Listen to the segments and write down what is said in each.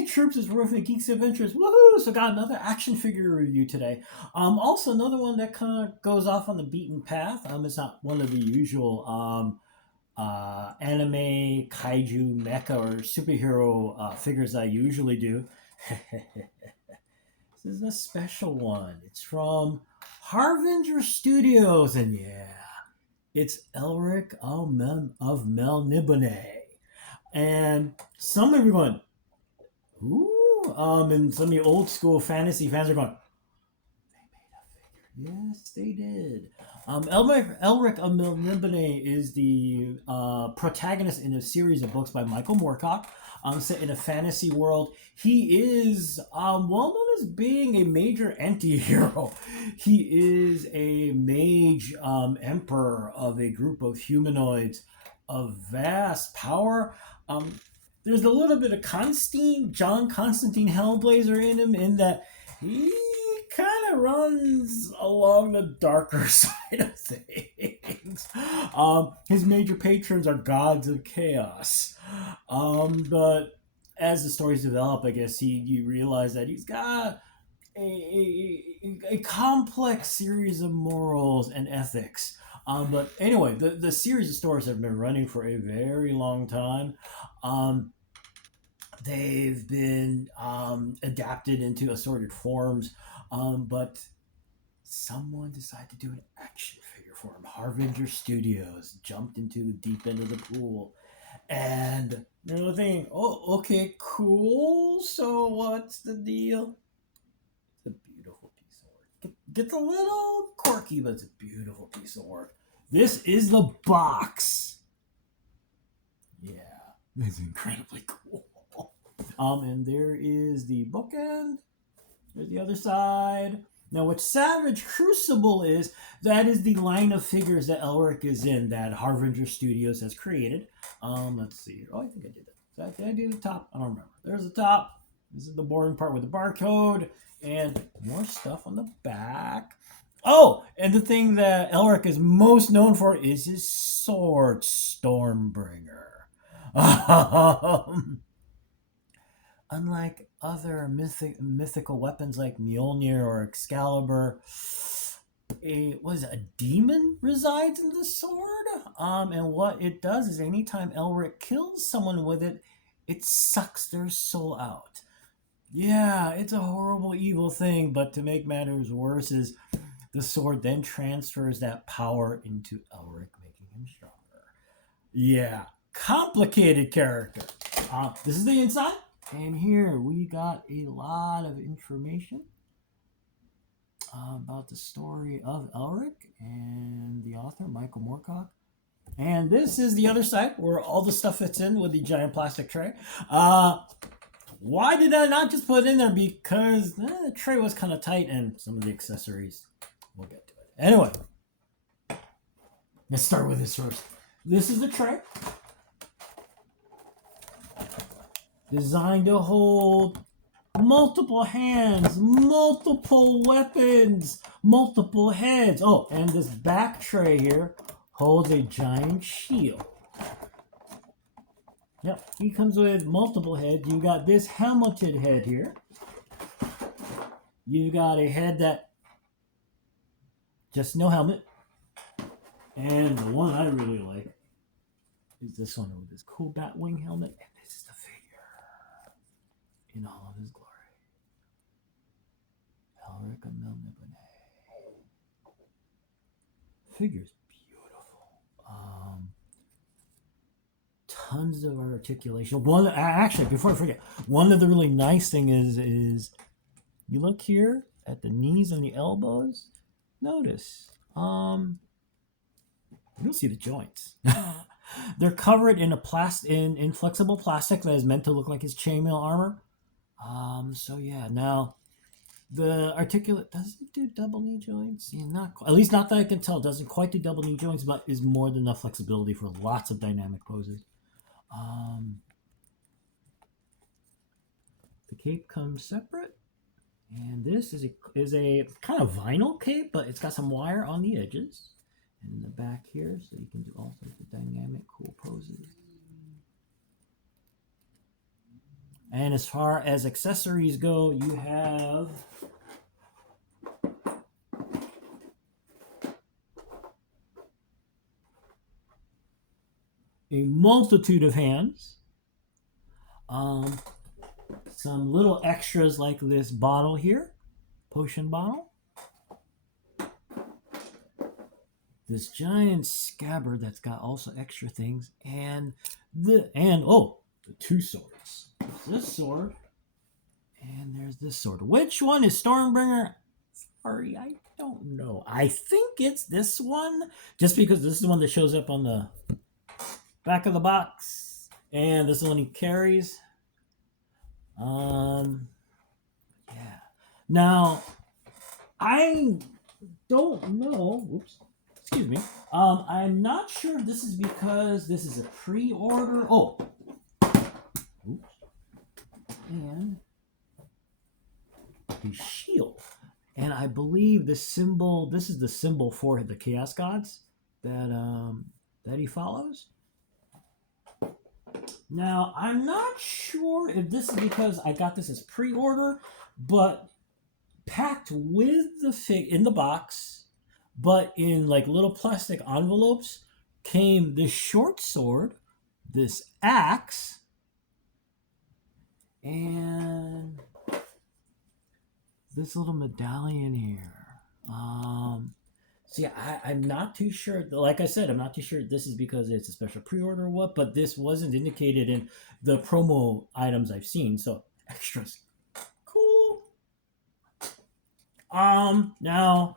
Hey troops, it's Roy Geeks Adventures. Woohoo! So got another action figure review today. Also another one that kind of goes off on the beaten path. It's not one of the usual anime, kaiju, mecha, or superhero figures I usually do. This is a special one. It's from Harvinger Studios, and yeah, it's Elric of Melnibone. And some of you are going, ooh, and some of the old school fantasy fans are going, they made a figure. Yes, they did. Elric of Melnibone is the protagonist in a series of books by Michael Moorcock, set in a fantasy world. He is well known as being a major anti-hero. He is a mage emperor of a group of humanoids of vast power. There's a little bit of John Constantine Hellblazer in him, in that he kind of runs along the darker side of things. His major patrons are gods of chaos. But as the stories develop, I guess you realize that he's got a complex series of morals and ethics. But anyway, the series of stories have been running for a very long time. They've been adapted into assorted forms, but someone decided to do an action figure for him. Harvinger Studios jumped into the deep end of the pool, and they're thinking, "Oh, okay, cool. So what's the deal?" It's a beautiful piece of work. Gets a little quirky, but it's a beautiful piece of work. This is the box. Yeah, it's incredibly cool. And there is the bookend. There's the other side. Now, what Savage Crucible is, that is the line of figures that Elric is in, that Harvinger Studios has created. Let's see. Oh, I think I did it. Did I do the top? I don't remember. There's the top. This is the boring part with the barcode. And more stuff on the back. Oh, and the thing that Elric is most known for is his sword, Stormbringer. Unlike other mythical weapons like Mjolnir or Excalibur, a demon resides in the sword. And what it does is anytime Elric kills someone with it, it sucks their soul out. Yeah, it's a horrible, evil thing, but to make matters worse is the sword then transfers that power into Elric, making him stronger. Yeah, complicated character. This is the inside. And here we got a lot of information about the story of Elric and the author, Michael Moorcock. And this is the other side where all the stuff fits in with the giant plastic tray. Why did I not just put it in there? Because the tray was kind of tight and some of the accessories. We'll get to it. Anyway, let's start with this first. This is the tray. Designed to hold multiple hands, multiple weapons, multiple heads. Oh, and this back tray here holds a giant shield. Yep, he comes with multiple heads. You got this helmeted head here. You got a head that just no helmet. And the one I really like is this one with this cool bat wing helmet. And this is the figure in all of his glory. Elric of Melnibone. Figure's beautiful. Tons of articulation. Actually, before I forget, one of the really nice thing is you look here at the knees and the elbows. Notice, you don't see the joints. They're covered in in flexible plastic that is meant to look like his chainmail armor. So yeah, now the articulate doesn't do double knee joints. Yeah, at least not that I can tell. It doesn't quite do double knee joints, but is more than enough flexibility for lots of dynamic poses. The cape comes separate, and this is a kind of vinyl cape, but it's got some wire on the edges and in the back here, so you can do all sorts of dynamic, cool poses. And as far as accessories go, you have a multitude of hands. Some little extras like this bottle here, potion bottle. This giant scabbard that's got also extra things, and the two swords. There's this sword, and there's this sword. Which one is Stormbringer? Sorry, I don't know. I think it's this one, just because this is the one that shows up on the back of the box, and this is the one he carries. Yeah. Now, I don't know. Oops. Excuse me. I'm not sure if this is because this is a pre-order. Oh. Oops. And the shield. And I believe this is the symbol for the Chaos Gods that he follows. Now, I'm not sure if this is because I got this as pre-order, but packed with the in the box, but in like little plastic envelopes, came this short sword, this axe, and this little medallion here. See, I'm not too sure. Like I said, I'm not too sure this is because it's a special pre-order or what, but this wasn't indicated in the promo items I've seen. So extras, cool. Now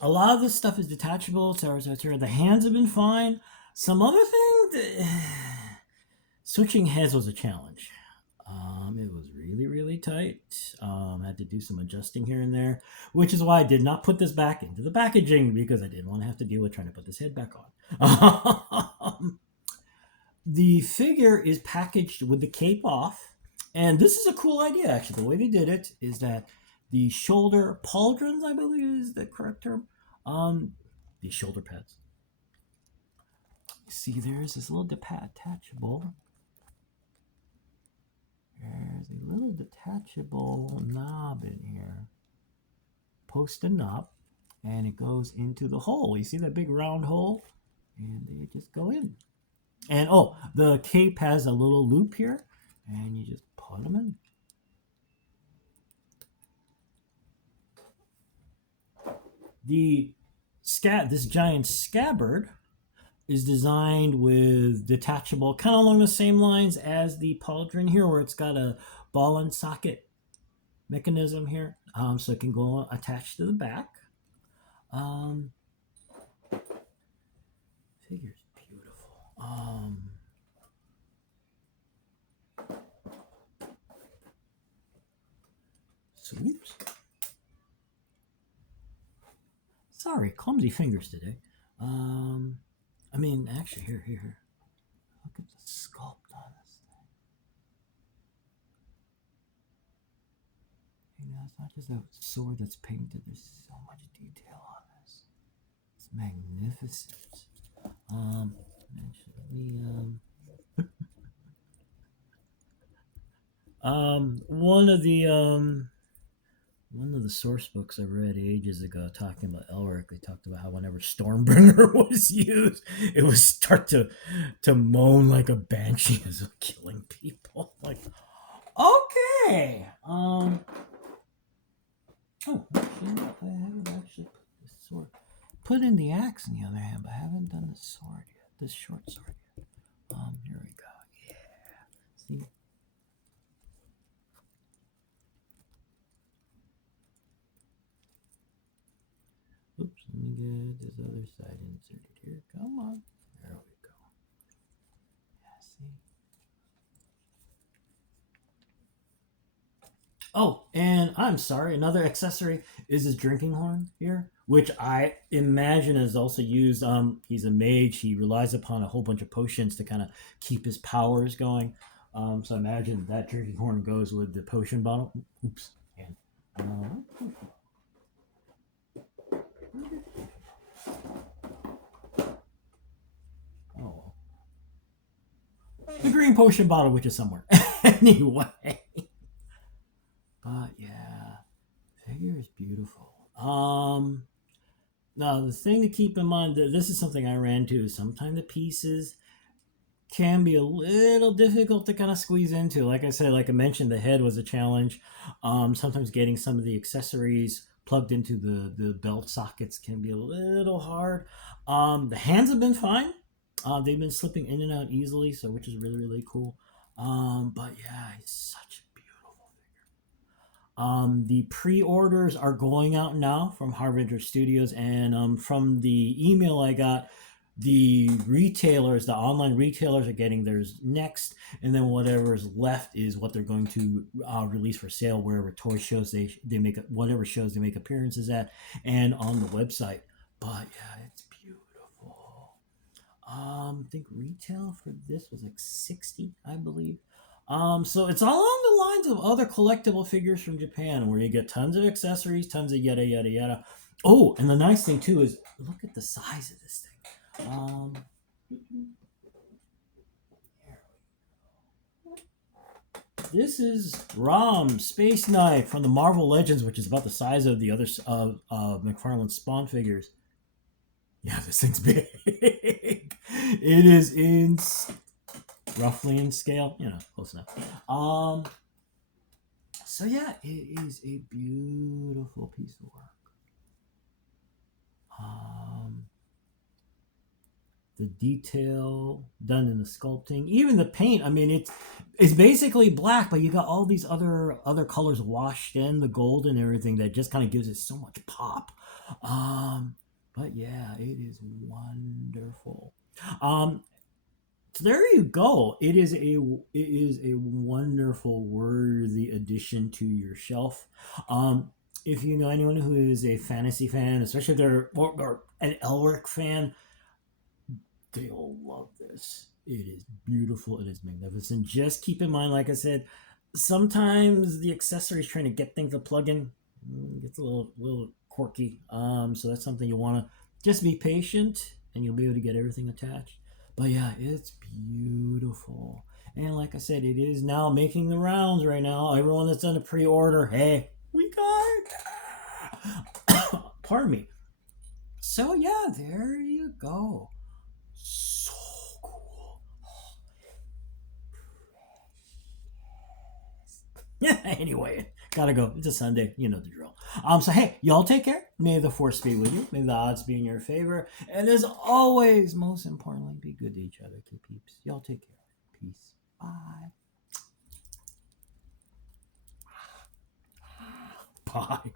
a lot of this stuff is detachable. So the hands have been fine. Some other things, switching heads was a challenge. It was really tight. Had to do some adjusting here and there, which is why I did not put this back into the packaging, because I didn't want to have to deal with trying to put this head back on. The figure is packaged with the cape off, and this is a cool idea, actually. The way they did it is that the shoulder pauldrons, I believe is the correct term, these shoulder pads. See, there's this little detachable. There's a little detachable knob in here. Post a knob, and it goes into the hole. You see that big round hole? And they just go in. And the cape has a little loop here, and you just put them in. This giant scabbard is designed with detachable, kind of along the same lines as the pauldron here, where it's got a ball and socket mechanism here, so it can go attached to the back. Figure's beautiful. Oops. Sorry, clumsy fingers today. Actually, here. Look at the sculpt on this thing. It's not just a sword that's painted. There's so much detail on this. It's magnificent. One of the source books I read ages ago, talking about Elric, they talked about how whenever Stormbringer was used, it would start to moan like a banshee as of killing people. Like, okay. I haven't actually put the sword. Put in the axe, on the other hand, but I haven't done the sword yet. This short sword yet. Here we go. Yeah. See. Oops, let me get this other side inserted here. Come on. There we go. Yeah, see. Oh, and I'm sorry, another accessory is his drinking horn here, which I imagine is also used. He's a mage. He relies upon a whole bunch of potions to kind of keep his powers going. So I imagine that drinking horn goes with the potion bottle. Oops. And, oh. the green potion bottle, which is somewhere. Anyway, but yeah, figure is beautiful. Now the thing to keep in mind, that this is something I ran into, is sometimes the pieces can be a little difficult to kind of squeeze into. Like I said, like I mentioned, the head was a challenge. Sometimes getting some of the accessories plugged into the belt sockets can be a little hard. The hands have been fine. They've been slipping in and out easily, so which is really really cool. But yeah, it's such a beautiful. The pre-orders are going out now from Harvinger Studios, and from the email I got, the retailers, the online retailers, are getting theirs next, and then whatever is left is what they're going to release for sale wherever toy shows they make, whatever shows they make appearances at, and on the website. But yeah, it's beautiful. I think retail for this was like 60, I believe. So it's along the lines of other collectible figures from Japan, where you get tons of accessories, tons of yada yada yada. Oh, and the nice thing too is look at the size of this thing. This is Rom Space Knight from the Marvel Legends, which is about the size of the other McFarlane's Spawn figures. Yeah, this thing's big. It is in roughly in scale, close enough. So yeah, it is a beautiful piece of work. The detail done in the sculpting, even the paint. I mean, it's basically black, but you got all these other colors washed in, the gold and everything, that just kind of gives it so much pop. But yeah, it is wonderful. So there you go. It is a wonderful, worthy addition to your shelf. If you know anyone who is a fantasy fan, especially if they're or an Elric fan, they'll love this. It is beautiful. It is magnificent. Just keep in mind, like I said, sometimes the accessories trying to get things to plug in gets a little quirky. So that's something you want to just be patient, and you'll be able to get everything attached. But yeah, it's beautiful. And like I said, it is now making the rounds right now. Everyone that's done a pre-order, hey, we got it. Pardon me. So yeah, there you go. So cool. Yeah, anyway, gotta go. It's a Sunday. You know the drill. So hey, y'all take care. May the force be with you. May the odds be in your favor. And as always, most importantly, be good to each other, kid peeps. Y'all take care. Peace. Bye. Bye.